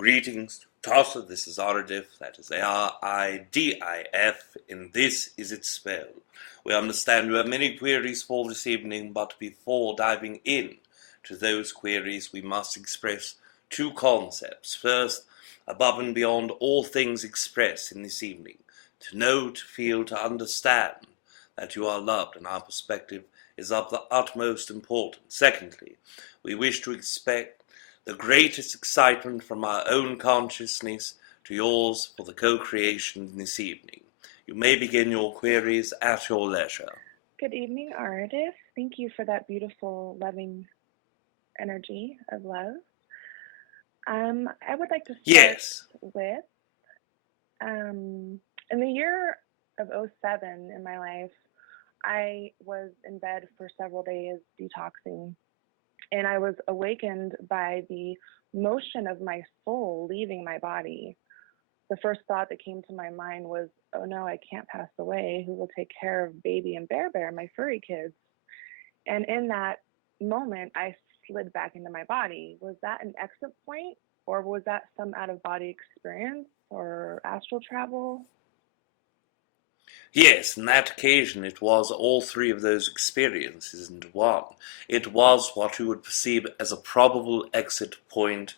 Greetings, Tosser, this is ARidif, that is ARidif, and this is its spell. We understand you have many queries for this evening, but before diving in to those queries, we must express two concepts. First, above and beyond all things expressed in this evening, to know, to feel, to understand that you are loved, and our perspective is of the utmost importance. Secondly, we wish to expect the greatest excitement from our own consciousness to yours for the co-creation this evening. You may begin your queries at your leisure. Good evening, ARidif. Thank you for that beautiful, loving energy of love. I would like to start with, in the year of 07 in my life, I was in bed for several days detoxing, and I was awakened by the motion of my soul leaving my body. The first thought that came to my mind was, oh no, I can't pass away. Who will take care of Baby and Bear, my furry kids? And in that moment, I slid back into my body. Was that an exit point, or was that some out-of-body experience or astral travel? Yes, on that occasion it was all three of those experiences into one. It was what you would perceive as a probable exit point,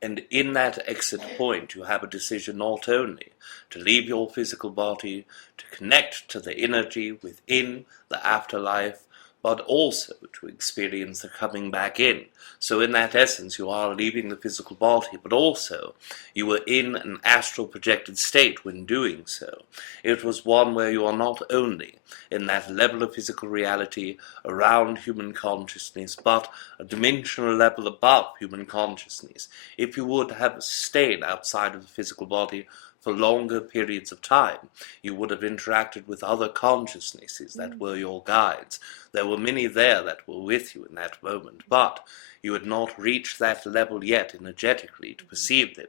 and in that exit point you have a decision not only to leave your physical body, to connect to the energy within the afterlife, but also to experience the coming back in. So in that essence, you are leaving the physical body, but also you were in an astral projected state when doing so. It was one where you are not only in that level of physical reality around human consciousness, but a dimensional level above human consciousness. If you would have stayed outside of the physical body for longer periods of time, you would have interacted with other consciousnesses that were your guides. There were many there that were with you in that moment, but you had not reached that level yet energetically to perceive them.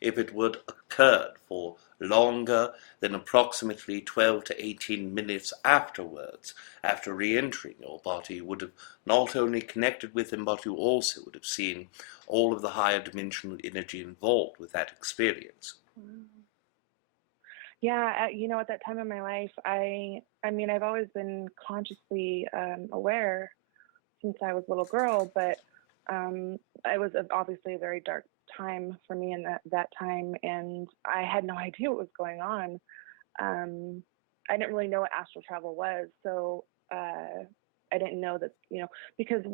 If it would occurred for longer than approximately 12 to 18 minutes afterwards, after re-entering your body, you would have not only connected with them, but you also would have seen all of the higher dimensional energy involved with that experience. Yeah, at that time in my life, I mean, I've always been consciously aware since I was a little girl, but it was obviously a very dark time for me in that time, and I had no idea what was going on. I didn't really know what astral travel was, so I didn't know that, because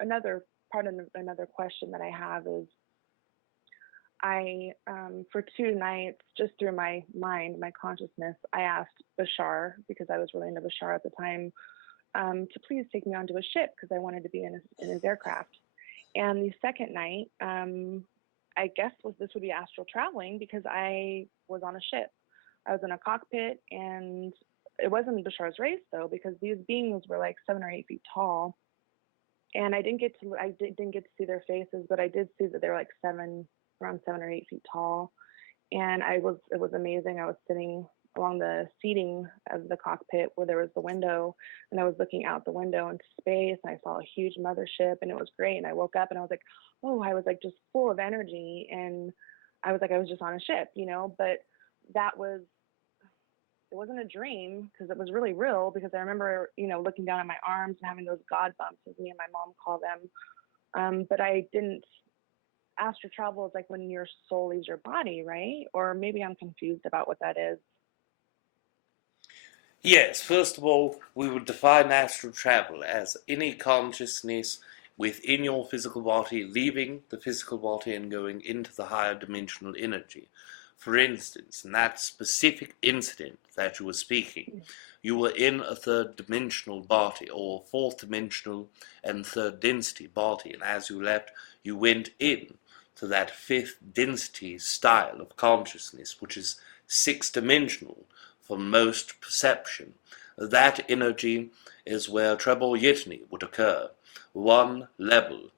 another question that I have is, I, for 2 nights, just through my mind, my consciousness, I asked Bashar, because I was really into Bashar at the time, to please take me onto a ship because I wanted to be in his aircraft. And the second night, I guess this would be astral traveling because I was on a ship. I was in a cockpit, and it wasn't Bashar's race though, because these beings were like 7 or 8 feet tall, and I didn't get to see their faces, but I did see that they were like around 7 or 8 feet tall, and it was amazing. I was sitting along the seating of the cockpit where there was the window, and I was looking out the window into space, and I saw a huge mothership, and it was great. And I woke up and I was like, oh, I was like just full of energy, and I was just on a ship, but it wasn't a dream because it was really real, because I remember, looking down at my arms and having those God bumps, as me and my mom call them. But I didn't. Astral travel is like when your soul leaves your body, right? Or maybe I'm confused about what that is. Yes, first of all, we would define astral travel as any consciousness within your physical body leaving the physical body and going into the higher dimensional energy. For instance, in that specific incident that you were speaking, you were in a third dimensional body, or fourth dimensional and third density body, and as you left, you went in to that fifth density style of consciousness, which is 6-dimensional for most perception. That energy is where TReb yit-NE would occur, one level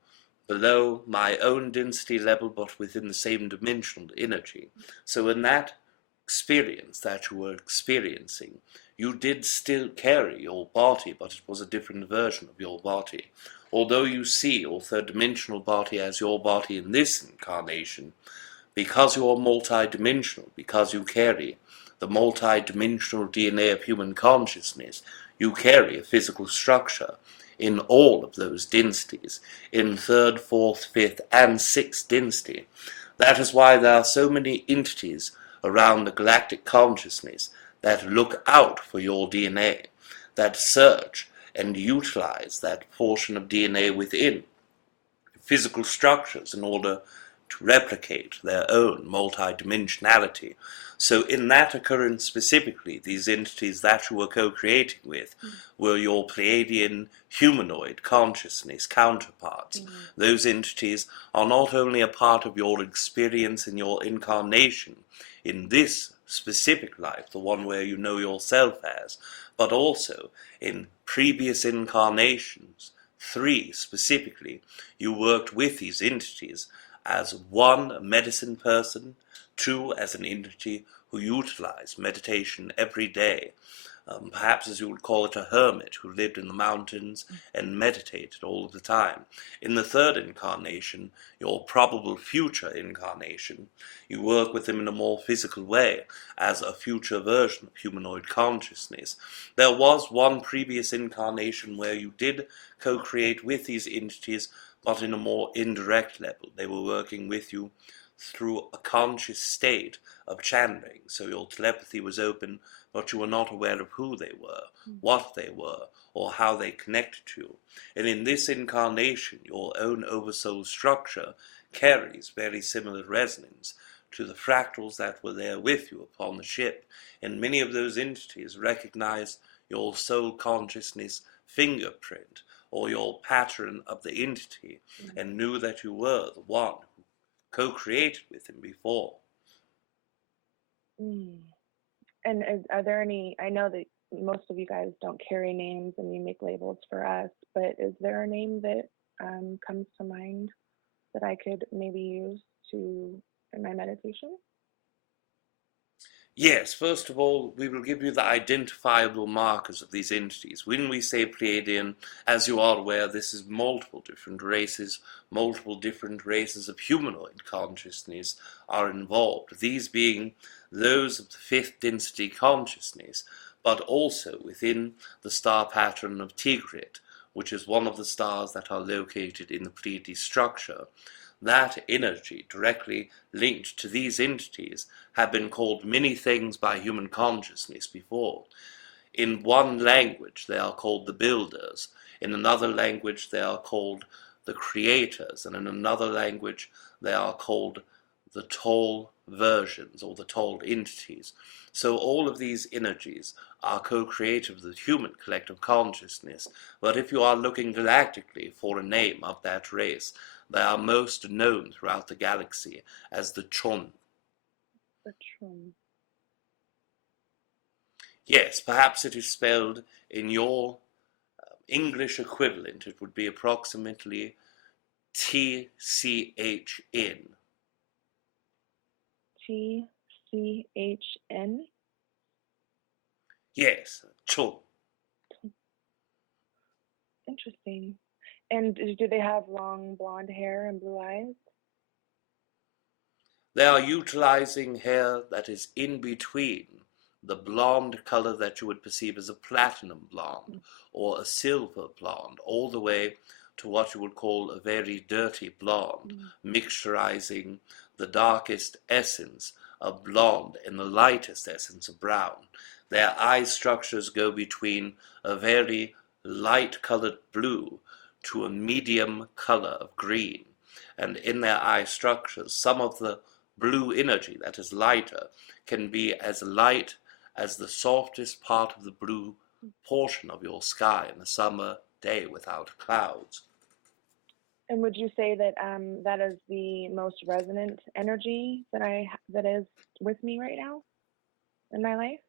below my own density level, but within the same dimensional energy. So in that experience that you were experiencing, you did still carry your body, but it was a different version of your body. Although you see your third dimensional body as your body in this incarnation, Because you are multidimensional, because you carry the multidimensional DNA of human consciousness, you carry a physical structure in all of those densities, in third, fourth, fifth, and sixth density. That is why there are so many entities around the galactic consciousness that look out for your DNA, that search and utilize that portion of DNA within physical structures in order to replicate their own multidimensionality. So in that occurrence specifically, these entities that you were co-creating with were your Pleiadian humanoid consciousness counterparts. Those entities are not only a part of your experience in your incarnation in this specific life, the one where you know yourself as, but also in previous incarnations, 3 specifically, you worked with these entities as 1, a medicine person, 2, as an entity who utilized meditation every day, perhaps as you would call it, a hermit who lived in the mountains and meditated all of the time. In the 3rd incarnation, your probable future incarnation, you work with them in a more physical way as a future version of humanoid consciousness. There was one previous incarnation where you did co-create with these entities, but in a more indirect level. They were working with you through a conscious state of channeling, so your telepathy was open, but you were not aware of who they were, what they were, or how they connected to you. And in this incarnation, your own oversoul structure carries very similar resonance to the fractals that were there with you upon the ship, and many of those entities recognized your soul consciousness fingerprint or your pattern of the entity, and knew that you were the one who co-created with him before. And are there any, I know that most of you guys don't carry names and you make labels for us, but is there a name that comes to mind that I could maybe use in my meditation? Yes, first of all, we will give you the identifiable markers of these entities. When we say Pleiadian, as you are aware, this is multiple different races of humanoid consciousness are involved, these being those of the 5th density consciousness, but also within the star pattern of Tigrit, which is one of the stars that are located in the Pleiades structure. That energy directly linked to these entities have been called many things by human consciousness before. In one language they are called the builders, in another language they are called the creators, and in another language they are called the tall versions or the tall entities. So all of these energies are co-creative of the human collective consciousness, but if you are looking galactically for a name of that race, they are most known throughout the galaxy as the Chon. The Chon. Yes, perhaps it is spelled in your English equivalent. It would be approximately TCHN. TCHN? Yes, Chon. Interesting. And do they have long blonde hair and blue eyes? They are utilizing hair that is in between the blonde color that you would perceive as a platinum blonde or a silver blonde, all the way to what you would call a very dirty blonde, mixturizing the darkest essence of blonde and the lightest essence of brown. Their eye structures go between a very light colored blue to a medium color of green, and in their eye structures, some of the blue energy that is lighter can be as light as the softest part of the blue portion of your sky in a summer day without clouds. And would you say that that is the most resonant energy that is with me right now in my life?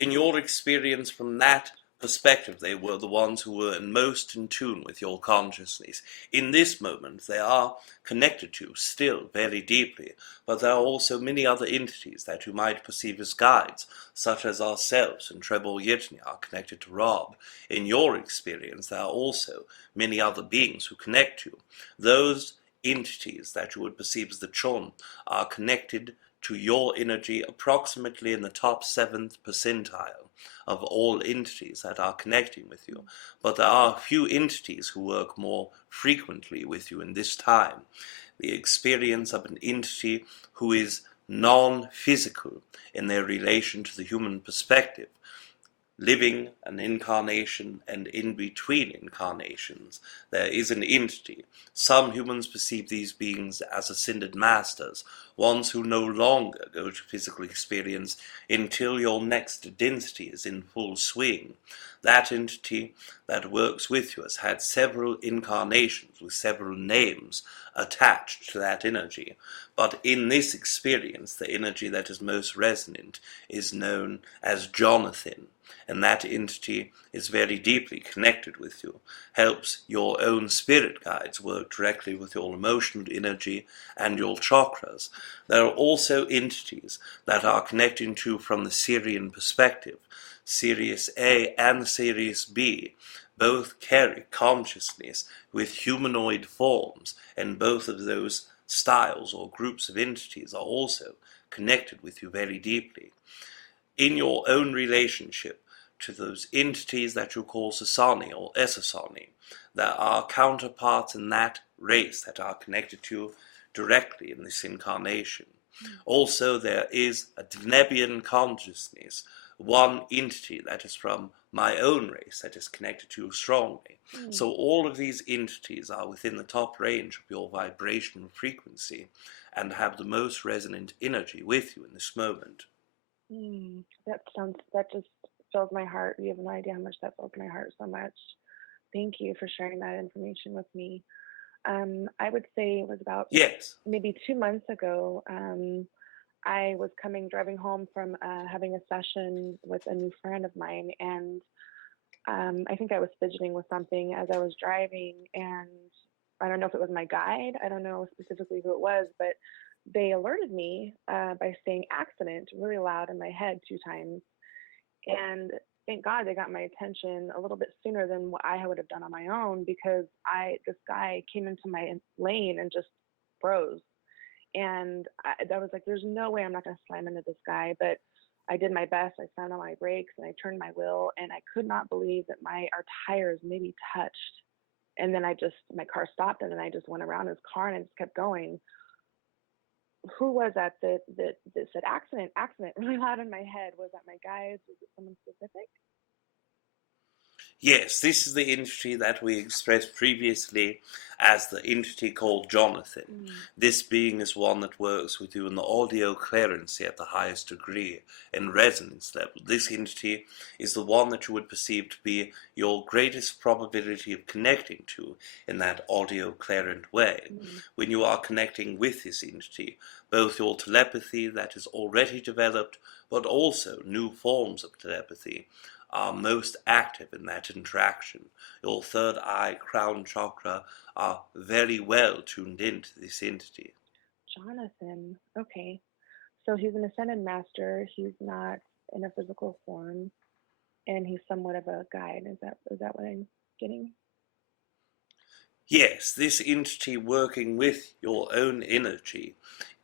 In your experience from that perspective, they were the ones who were most in tune with your consciousness. In this moment, they are connected to you still very deeply, but there are also many other entities that you might perceive as guides, such as ourselves and TReb or yit-NE are connected to Rob. In your experience, there are also many other beings who connect you. Those entities that you would perceive as the Chon are connected to your energy approximately in the top 7th percentile of all entities that are connecting with you. But there are a few entities who work more frequently with you in this time. The experience of an entity who is non-physical in their relation to the human perspective, living an incarnation and in between incarnations, there is an entity. Some humans perceive these beings as ascended masters, ones who no longer go to physical experience until your next density is in full swing. That entity that works with you has had several incarnations with several names attached to that energy. But in this experience, the energy that is most resonant is known as Jonathan. And that entity is very deeply connected with you, helps your own spirit guides work directly with your emotional energy and your chakras. There are also entities that are connecting to you from the Sirian perspective. Sirius A and Sirius B both carry consciousness with humanoid forms, and both of those styles or groups of entities are also connected with you very deeply. In your own relationship to those entities that you call Sasani or Esasani, there are counterparts in that race that are connected to you directly in this incarnation. Also, there is a Denebian consciousness, one entity that is from my own race that is connected to you strongly. So all of these entities are within the top range of your vibrational frequency and have the most resonant energy with you in this moment. That just fills my heart. You have no idea how much that fills my heart so much. Thank you for sharing that information with me. I would say it was about maybe 2 months ago. I was driving home from having a session with a new friend of mine, and I think I was fidgeting with something as I was driving, and I don't know if it was my guide. I don't know specifically who it was, but they alerted me by saying accident really loud in my head 2 times. And thank God they got my attention a little bit sooner than what I would have done on my own, because this guy came into my lane and just froze. And I was like, there's no way I'm not going to slam into this guy. But I did my best. I slammed on my brakes and I turned my wheel, and I could not believe that our tires maybe touched. And then my car stopped, and then I just went around his car and I just kept going. Who was that said accident really loud in my head? Was that my guys? Was it someone specific? Yes, this is the entity that we expressed previously as the entity called Jonathan. This being is one that works with you in the audio clarity at the highest degree and resonance level. This entity is the one that you would perceive to be your greatest probability of connecting to in that audio clarent way. When you are connecting with this entity, both your telepathy that is already developed, but also new forms of telepathy, are most active in that interaction. Your third eye, crown chakra, are very well tuned into this entity. Jonathan, okay. So he's an ascended master. He's not in a physical form, and he's somewhat of a guide. Is that what I'm getting? Yes, this entity working with your own energy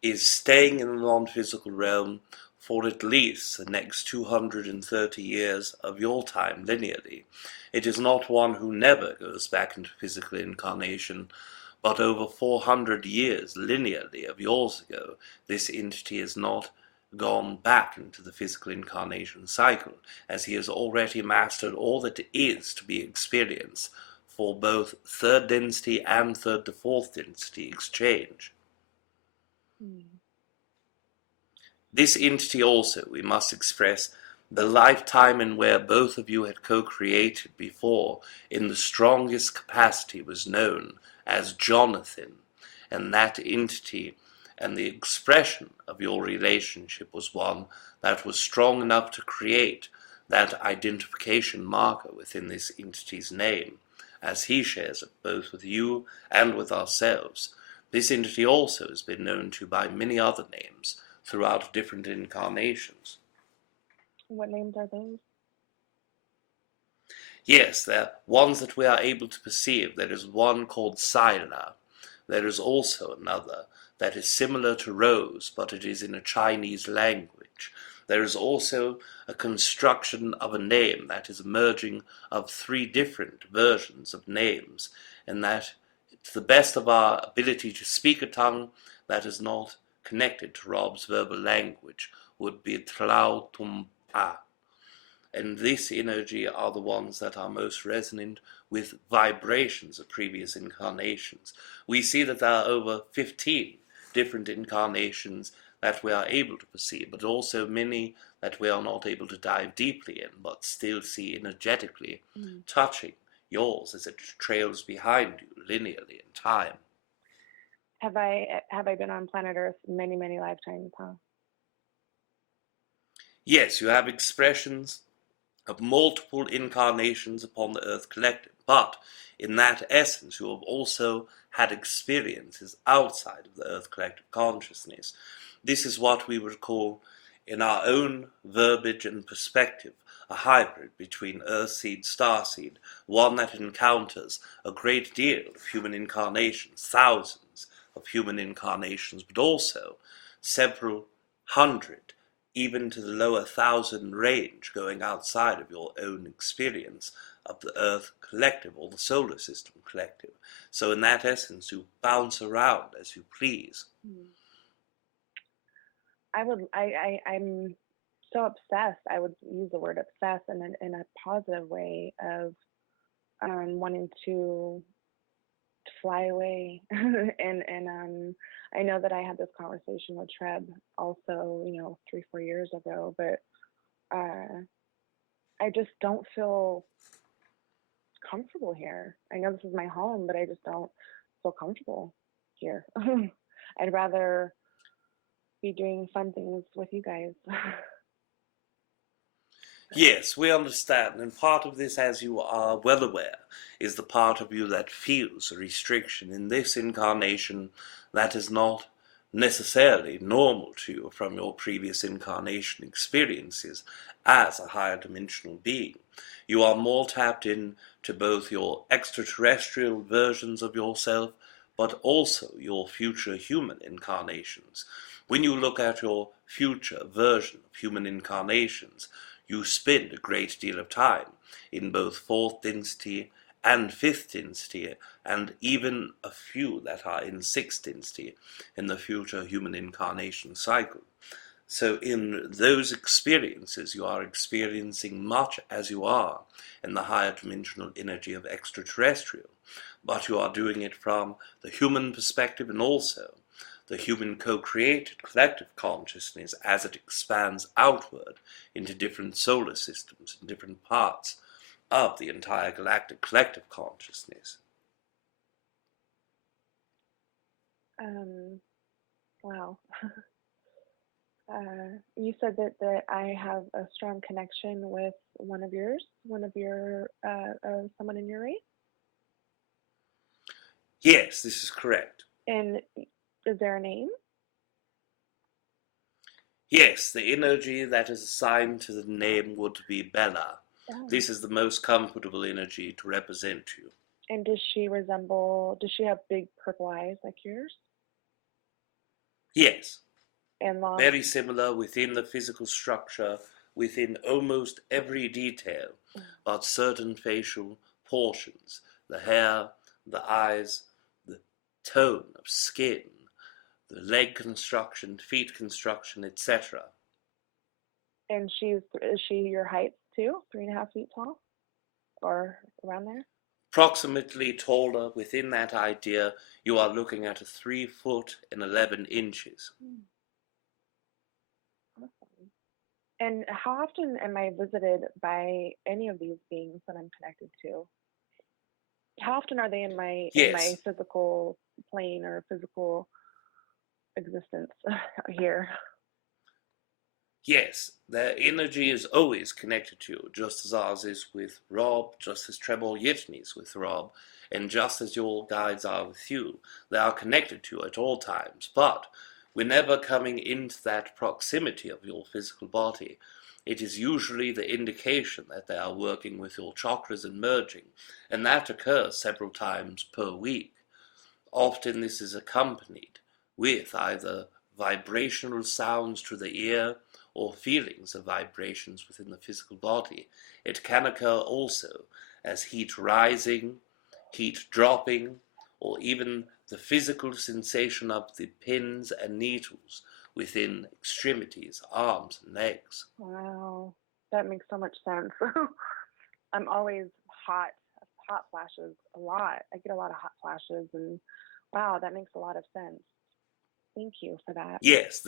is staying in the non-physical realm for at least the next 230 years of your time linearly. It is not one who never goes back into physical incarnation, but over 400 years linearly of yours ago, this entity has not gone back into the physical incarnation cycle, as he has already mastered all that is to be experienced for both third density and third to fourth density exchange. This entity also, we must express, the lifetime in where both of you had co-created before in the strongest capacity was known as Jonathan, and that entity and the expression of your relationship was one that was strong enough to create that identification marker within this entity's name, as he shares it both with you and with ourselves. This entity also has been known to by many other names throughout different incarnations. What names are those? Yes, they're ones that we are able to perceive. There is one called Sila. there is also another that is similar to rose, but it is in a Chinese language. There is also a construction of a name that is a merging of 3 different versions of names, and that, to the best of our ability to speak a tongue that is not connected to Rob's verbal language, would be Tlau Tum Pa. And this energy are the ones that are most resonant with vibrations of previous incarnations. We see that there are over 15 different incarnations that we are able to perceive, but also many that we are not able to dive deeply in, but still see energetically touching yours as it trails behind you linearly in time. Have I been on planet Earth many, many lifetimes, huh? Yes, you have expressions of multiple incarnations upon the Earth collective, but in that essence you have also had experiences outside of the Earth collective consciousness. This is what we would call, in our own verbiage and perspective, a hybrid between Earthseed, Starseed, one that encounters a great deal of human incarnations, thousands of human incarnations, but also several hundred, even to the lower 1,000 range, going outside of your own experience of the Earth collective or the solar system collective. So in that essence, you bounce around as you please. I'm so obsessed. I would use the word obsessed in a positive way of wanting to fly away. and I know that I had this conversation with TReb also, 3-4 years ago, but I just don't feel comfortable here. I know this is my home, but I just don't feel comfortable here. I'd rather be doing fun things with you guys. Yes, we understand, and part of this, as you are well aware, is the part of you that feels a restriction in this incarnation that is not necessarily normal to you from your previous incarnation experiences as a higher dimensional being. You are more tapped in to both your extraterrestrial versions of yourself, but also your future human incarnations. When you look at your future version of human incarnations, you spend a great deal of time in both 4th density and 5th density, and even a few that are in 6th density in the future human incarnation cycle. So in those experiences, you are experiencing much as you are in the higher dimensional energy of extraterrestrial, but you are doing it from the human perspective and also the human co-created collective consciousness as it expands outward into different solar systems and different parts of the entire galactic collective consciousness. Wow. You said that I have a strong connection with one of your someone in your race? Yes, this is correct. And is there a name? Yes, the energy that is assigned to the name would be Bella. Oh. This is the most comfortable energy to represent you. And does she have big purple eyes like yours? Yes. And long? Very similar within the physical structure, within almost every detail, but certain facial portions, the hair, the eyes, the tone of skin, the leg construction, feet construction, etc. And is she your height too? 3.5 feet tall? Or around there? Approximately taller. Within that idea, you are looking at a 3 foot and 11 inches. Awesome. And how often am I visited by any of these beings that I'm connected to? How often are they in my physical plane or physical existence here? Yes, their energy is always connected to you, just as ours is with Rob, just as TReb yit-NE is with Rob, and just as your guides are with you. They are connected to you at all times, but whenever coming into that proximity of your physical body, it is usually the indication that they are working with your chakras and merging, and that occurs several times per week. Often this is accompanied with either vibrational sounds to the ear or feelings of vibrations within the physical body. It can occur also as heat rising, heat dropping, or even the physical sensation of the pins and needles within extremities, arms, and legs. Wow, that makes so much sense. I'm always hot flashes a lot. I get a lot of hot flashes, and wow, that makes a lot of sense. Thank you for that. Yes,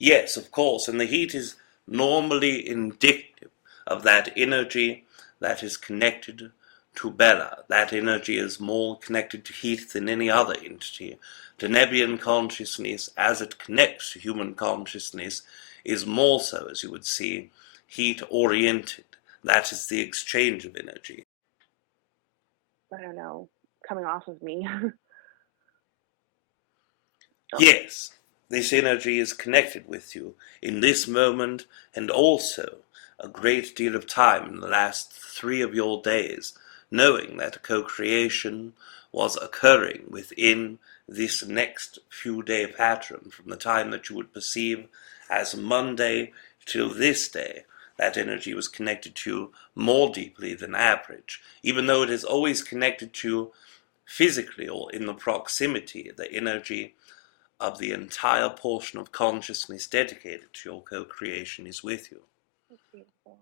yes, of course, and the heat is normally indicative of that energy that is connected to Bella. That energy is more connected to heat than any other entity. Denebian consciousness, as it connects to human consciousness, is more so, as you would see, heat-oriented. That is the exchange of energy. I don't know, coming off of me. Yes, this energy is connected with you in this moment and also a great deal of time in the last 3 of your days, knowing that co-creation was occurring within this next few day pattern from the time that you would perceive as Monday till this day. That energy was connected to you more deeply than average, even though it is always connected to you physically or in the proximity. The energy of the entire portion of consciousness dedicated to your co-creation is with you. That's beautiful.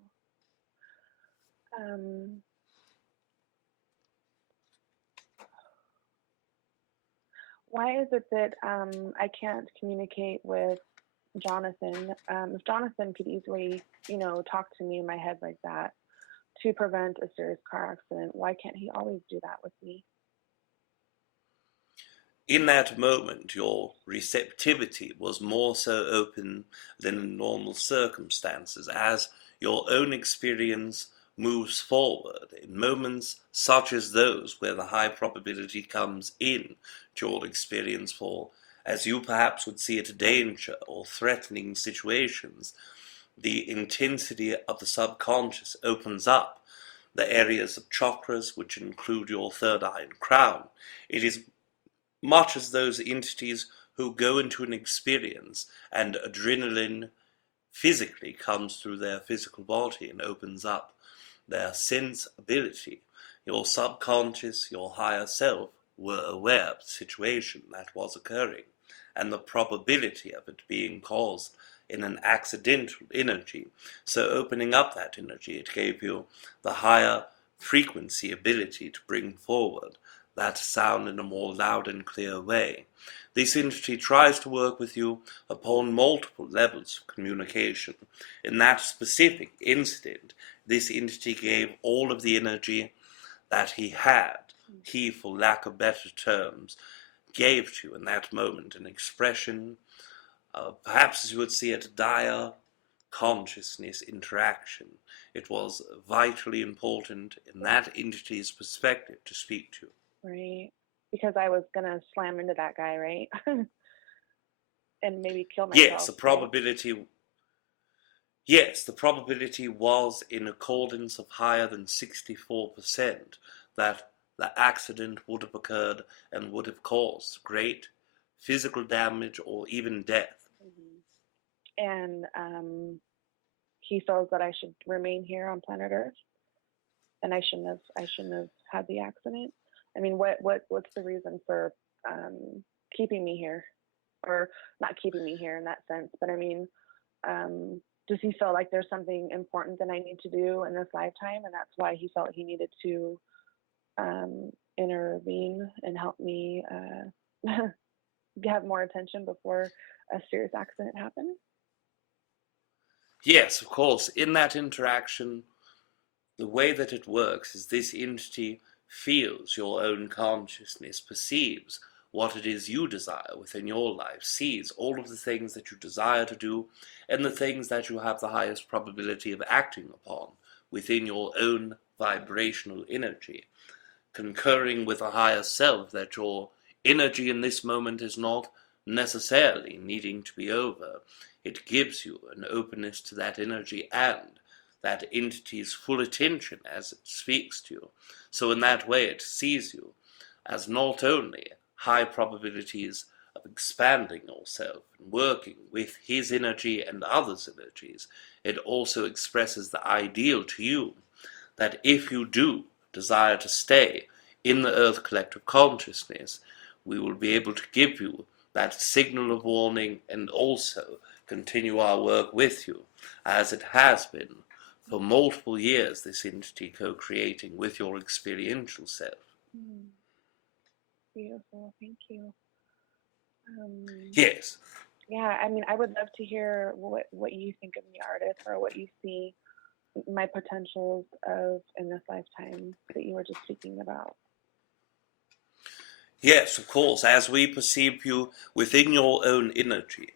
Why is it that I can't communicate with Jonathan? If Jonathan could easily, talk to me in my head like that to prevent a serious car accident, why can't he always do that with me? In that moment, your receptivity was more so open than in normal circumstances, as your own experience moves forward. In moments such as those where the high probability comes in to your experience for, as you perhaps would see it, danger or threatening situations, the intensity of the subconscious opens up the areas of chakras, which include your third eye and crown. It is much as those entities who go into an experience and adrenaline physically comes through their physical body and opens up their sense ability. Your subconscious, your higher self, were aware of the situation that was occurring and the probability of it being caused in an accidental energy. So opening up that energy, it gave you the higher frequency ability to bring forward that sound in a more loud and clear way. This entity tries to work with you upon multiple levels of communication. In that specific incident, this entity gave all of the energy that he had. He, for lack of better terms, gave to you in that moment an expression, perhaps as you would see it, dire consciousness interaction. It was vitally important in that entity's perspective to speak to you. Right. Because I was going to slam into that guy, right? And maybe kill myself. Yes, the probability was in accordance of higher than 64% that the accident would have occurred and would have caused great physical damage or even death. Mm-hmm. And he feels that I should remain here on planet Earth, and I shouldn't have had the accident. I mean, what's the reason for keeping me here, or not keeping me here in that sense? But I mean, does he feel like there's something important that I need to do in this lifetime, and that's why he felt he needed to intervene and help me have more attention before a serious accident happens? Yes, of course. In that interaction, the way that it works is this entity feels your own consciousness, perceives what it is you desire within your life, sees all of the things that you desire to do and the things that you have the highest probability of acting upon within your own vibrational energy, concurring with a higher self that your energy in this moment is not necessarily needing to be over. It gives you an openness to that energy and that entity's full attention as it speaks to you. So in that way it sees you as not only high probabilities of expanding yourself and working with his energy and others' energies, it also expresses the ideal to you that if you do desire to stay in the Earth collective consciousness, we will be able to give you that signal of warning and also continue our work with you, as it has been for multiple years, this entity co-creating with your experiential self. Beautiful, thank you. Yes. Yeah, I mean, I would love to hear what you think of me, artist, or what you see my potentials of in this lifetime that you were just speaking about. Yes, of course, as we perceive you within your own energy,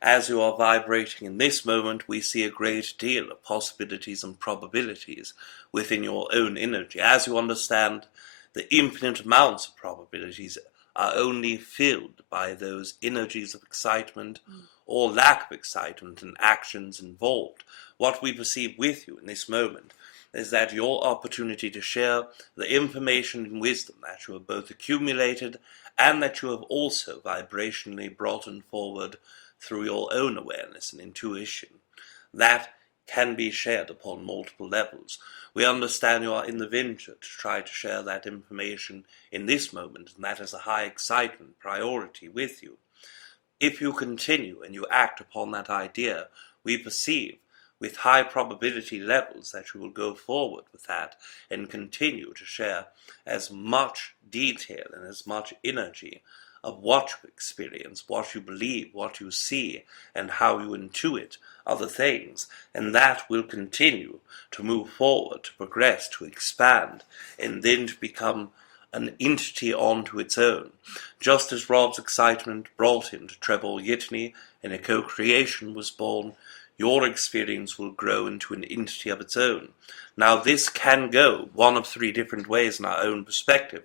as you are vibrating in this moment, we see a great deal of possibilities and probabilities within your own energy. As you understand, the infinite amounts of probabilities are only filled by those energies of excitement or lack of excitement and actions involved. What we perceive with you in this moment is that your opportunity to share the information and wisdom that you have both accumulated and that you have also vibrationally brought forward through your own awareness and intuition, that can be shared upon multiple levels. We understand you are in the venture to try to share that information in this moment, and that is a high excitement priority with you. If you continue and you act upon that idea, we perceive with high probability levels that you will go forward with that and continue to share as much detail and as much energy of what you experience, what you believe, what you see, and how you intuit other things. And that will continue to move forward, to progress, to expand, and then to become an entity onto its own. Just as Rob's excitement brought him to TReb Bor yit-NE and a co-creation was born, your experience will grow into an entity of its own. Now this can go one of three different ways in our own perspective.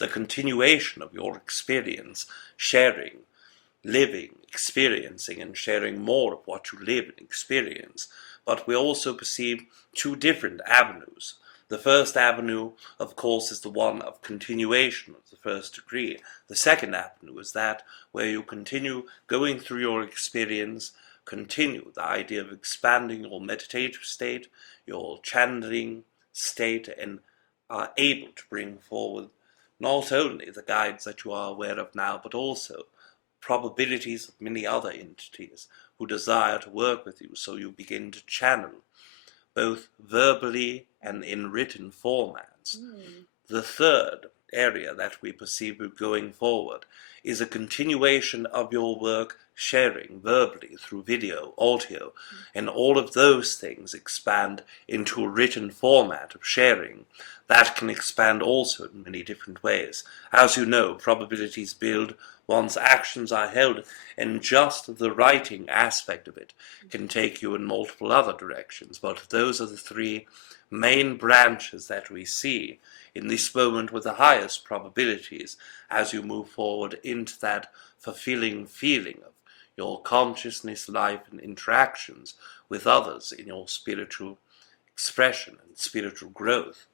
The continuation of your experience, sharing, living, experiencing, and sharing more of what you live and experience. But we also perceive two different avenues. The first avenue, of course, is the one of continuation of the first degree. The second avenue is that where you continue going through your experience, continue the idea of expanding your meditative state, your channeling state, and are able to bring forward not only the guides that you are aware of now, but also probabilities of many other entities who desire to work with you, so you begin to channel both verbally and in written formats. The third area that we perceive going forward is a continuation of your work sharing verbally through video, audio, and all of those things expand into a written format of sharing that can expand also in many different ways. As you know, probabilities build once actions are held, and just the writing aspect of it can take you in multiple other directions. But those are the three main branches that we see in this moment with the highest probabilities as you move forward into that fulfilling feeling of your consciousness, life, and interactions with others in your spiritual expression and spiritual growth.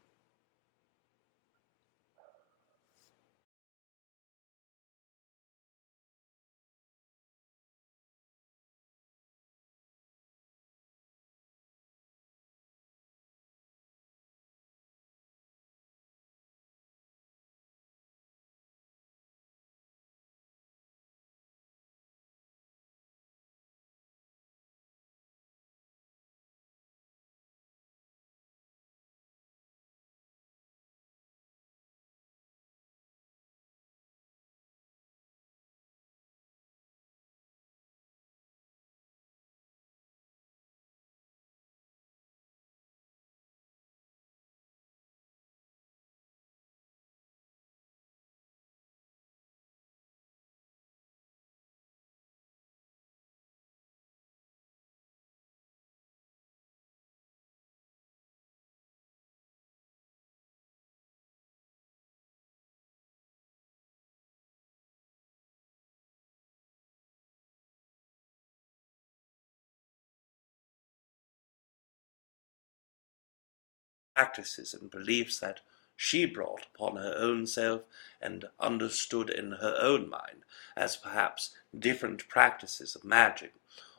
Practices and beliefs that she brought upon her own self and understood in her own mind as perhaps different practices of magic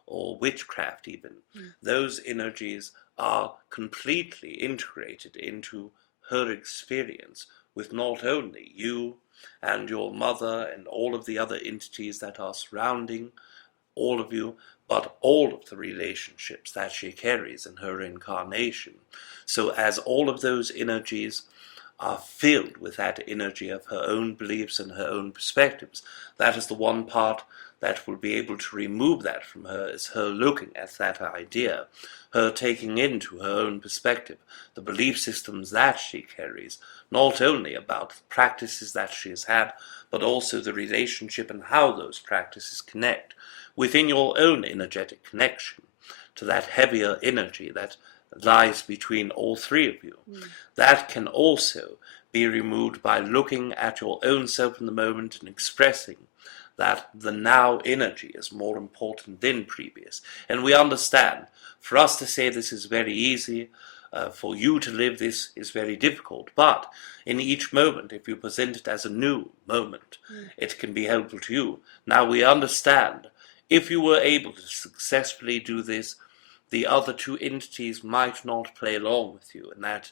or witchcraft even. Those energies are completely integrated into her experience with not only you and your mother and all of the other entities that are surrounding all of you, but all of the relationships that she carries in her incarnation. So as all of those energies are filled with that energy of her own beliefs and her own perspectives, that is the one part that will be able to remove that from her, is her looking at that idea, her taking into her own perspective the belief systems that she carries, not only about the practices that she has had, but also the relationship and how those practices connect within your own energetic connection to that heavier energy that lies between all three of you. That can also be removed by looking at your own self in the moment and expressing that the now energy is more important than previous. And we understand, for us to say this is very easy, for you to live this is very difficult, but in each moment, if you present it as a new moment, it can be helpful to you. Now we understand, if you were able to successfully do this, the other two entities might not play along with you, and that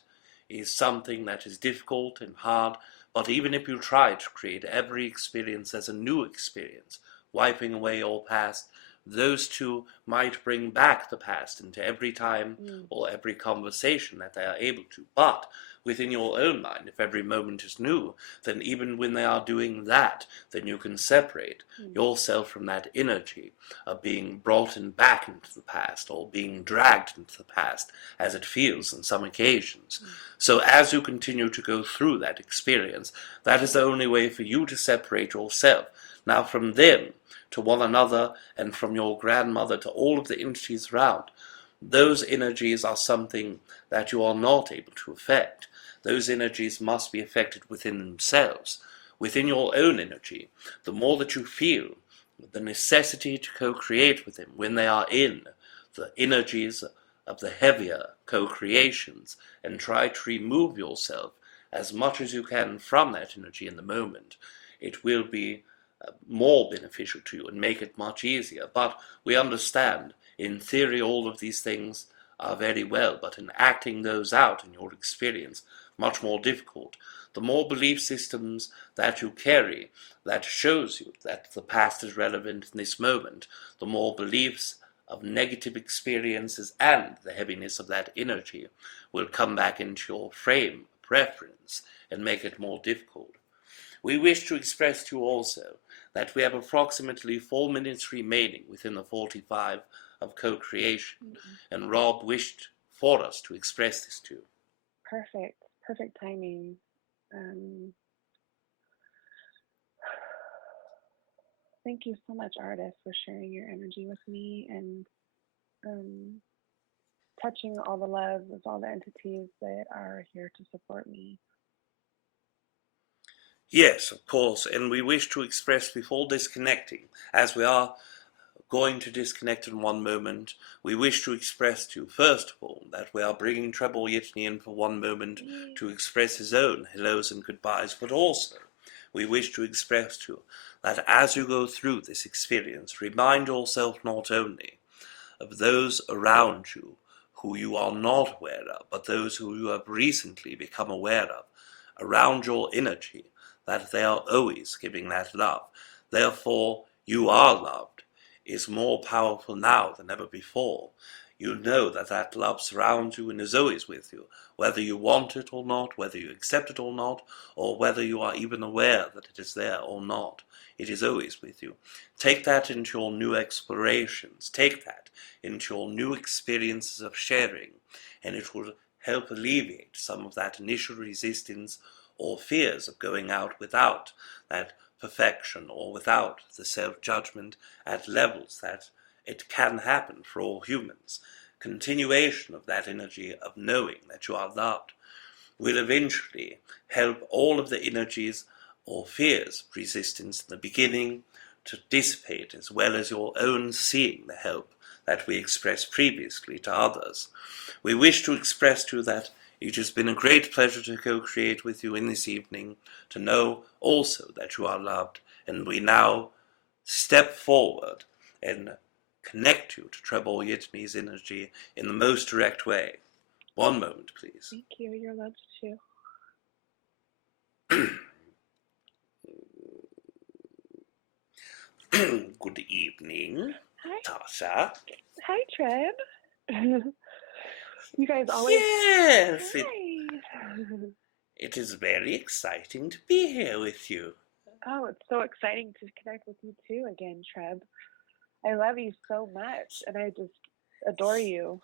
is something that is difficult and hard. But even if you try to create every experience as a new experience, wiping away your past, those two might bring back the past into every time or every conversation that they are able to. But within your own mind, if every moment is new, then even when they are doing that, then you can separate yourself from that energy of being brought back into the past or being dragged into the past, as it feels on some occasions. So as you continue to go through that experience, that is the only way for you to separate yourself now from them to one another, and from your grandmother to all of the entities around. Those energies are something that you are not able to affect. Those energies must be affected within themselves, within your own energy. The more that you feel the necessity to co-create with them when they are in the energies of the heavier co-creations, and try to remove yourself as much as you can from that energy in the moment, it will be more beneficial to you and make it much easier. But we understand, in theory, all of these things are very well, but in acting those out in your experience, much more difficult. The more belief systems that you carry that shows you that the past is relevant in this moment, the more beliefs of negative experiences and the heaviness of that energy will come back into your frame of reference and make it more difficult. We wish to express to you also that we have approximately 4 minutes remaining within the 45 of co-creation, and Rob wished for us to express this to you. Perfect timing. Thank you so much, ARidif, for sharing your energy with me and touching all the love with all the entities that are here to support me. Yes, of course, and we wish to express before disconnecting, as we are going to disconnect in one moment, we wish to express to you, first of all, that we are bringing TReb yit-NE in for one moment to express his own hellos and goodbyes, but also we wish to express to you that as you go through this experience, remind yourself not only of those around you who you are not aware of, but those who you have recently become aware of, around your energy, that they are always giving that love. Therefore, you are loved is more powerful now than ever before. You know that that love surrounds you and is always with you, whether you want it or not, whether you accept it or not, or whether you are even aware that it is there or not. It is always with you. Take that into your new explorations. Take that into your new experiences of sharing, and it will help alleviate some of that initial resistance or fears of going out without that perfection or without the self-judgment at levels that it can happen for all humans. Continuation of that energy of knowing that you are loved will eventually help all of the energies or fears of resistance in the beginning to dissipate, as well as your own seeing the help that we expressed previously to others. We wish to express to you that It has been a great pleasure to co-create with you in this evening, to know also that you are loved, and we now step forward and connect you to TReb Bor yit-NE's energy in the most direct way. One moment, please. Thank you. You're loved too. Good evening, Hi. Tasha. Hi, Treb. You guys always. Yes, Hi. it is very exciting to be here with you. Oh, it's so exciting to connect with you too again, Treb. I love you so much, and I just adore you.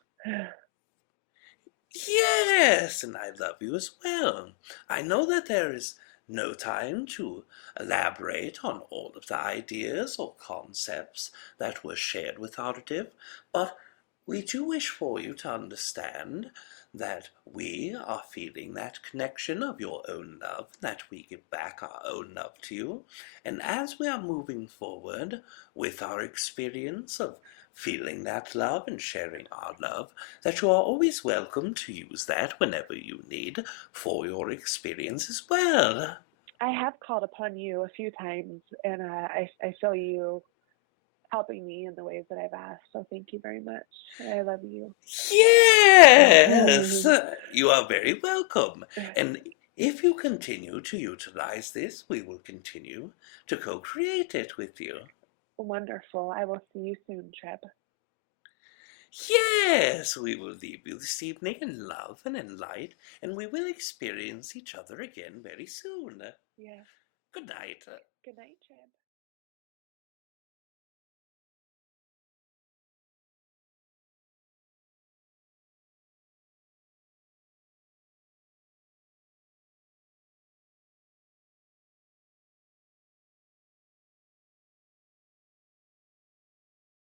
Yes, and I love you as well. I know that there is no time to elaborate on all of the ideas or concepts that were shared with ARidif, but we do wish for you to understand that we are feeling that connection of your own love, that we give back our own love to you, and as we are moving forward with our experience of feeling that love and sharing our love, that you are always welcome to use that whenever you need for your experience as well. I have called upon you a few times, and I feel you helping me in the ways that I've asked. So thank you very much. I love you. Yes, you are very welcome. And if you continue to utilize this, we will continue to co-create it with you. Wonderful. I will see you soon, Treb. Yes, we will leave you this evening in love and in light, and we will experience each other again very soon. Yeah. Good night. Good night, Treb.